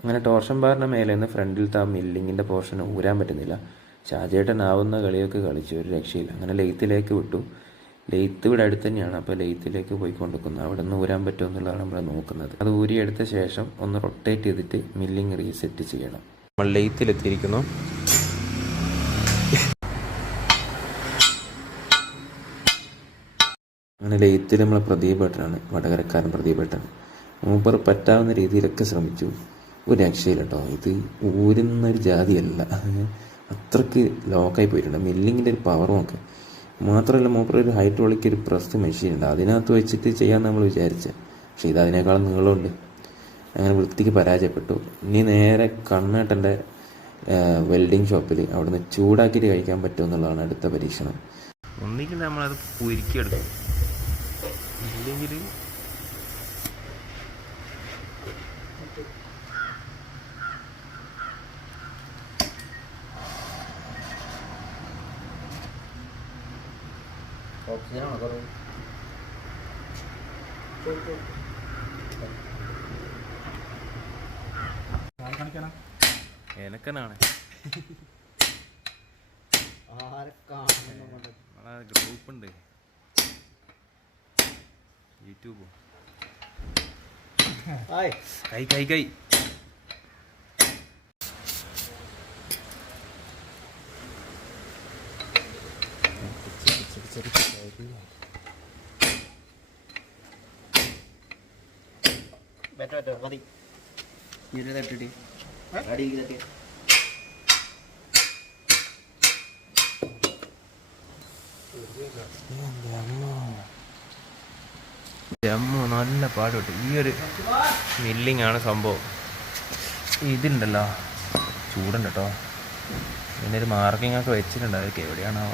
അങ്ങനെ ടോർഷൻ ബാറിൻ്റെ മേലെ നിന്ന് ഫ്രണ്ടിലത്തെ ആ മില്ലിങ്ങിൻ്റെ പോർഷൻ ഊരാൻ പറ്റുന്നില്ല. ഷാജേട്ടനാവുന്ന കളിയൊക്കെ കളിച്ചു, ഒരു രക്ഷയില്ല. അങ്ങനെ ലെയ്ത്തിലേക്ക് വിട്ടു. ലെയ്ത്ത് ഇവിടെ അടുത്ത് തന്നെയാണ്, അപ്പോൾ ലെയ്ത്തിലേക്ക് പോയി കൊണ്ടുവെക്കുന്നു. അവിടെ നിന്ന് ഊരാൻ പറ്റുമോ എന്നുള്ളതാണ് നമ്മൾ നോക്കുന്നത്. അത് ഊരിയെടുത്ത ശേഷം ഒന്ന് റൊട്ടേറ്റ് ചെയ്തിട്ട് മില്ലിങ് റീസെറ്റ് ചെയ്യണം. നമ്മൾ ലെയ്ത്തിലെത്തിയിരിക്കുന്നു. അങ്ങനെ ലെയ്ത്തിൽ നമ്മളെ പ്രദീപേട്ടനാണ്, വടകരക്കാരൻ പ്രദീപേട്ടൻ. മൂപ്പർ പറ്റാവുന്ന രീതിയിലൊക്കെ ശ്രമിച്ചു, ഒരു രക്ഷയില്ല കേട്ടോ. ഇത് ഊരുന്നൊരു ജാതിയല്ല, അത്രയ്ക്ക് ലോക്കായി പോയിട്ടുണ്ട്. മില്ലിങ്ങിൻ്റെ ഒരു പവർ നോക്ക്. മാത്രമല്ല മൂപ്പർ ഒരു ഹൈഡ്രോളിക് ഒരു പ്രസ് മെഷീൻ ഉണ്ട്, അതിനകത്ത് വെച്ചിട്ട് ചെയ്യാൻ നമ്മൾ വിചാരിച്ചത്. പക്ഷേ ഇത് അതിനേക്കാളും നീളമുണ്ട്. അങ്ങനെ വൃത്തിക്ക് പരാജയപ്പെട്ടു. ഇനി നേരെ കണ്ണേട്ടൻ്റെ വെൽഡിങ് ഷോപ്പിൽ അവിടുന്ന് ചൂടാക്കിയിട്ട് കഴിക്കാൻ പറ്റുമോ എന്നുള്ളതാണ് അടുത്ത പരീക്ഷണം. ഒന്നെങ്കിൽ നമ്മളത് ഉരുക്കിയെടുക്കും, ഇല്ലെങ്കിൽ എനക്കനാണ് ഗ്രൂപ്പുണ്ട് യൂട്യൂബ്. കൈ കൈ കൈ ജമ്മു നല്ല പാടുപെട്ടു. ഈ ഒരു മില്ലിങ് ആണ് സംഭവം. ഇതുണ്ടല്ലോ ചൂടുണ്ട് കേട്ടോ. പിന്നെ ഒരു മാർക്കിംഗ് ഒക്കെ വെച്ചിട്ടുണ്ട്, അതൊക്കെ എവിടെയാണോ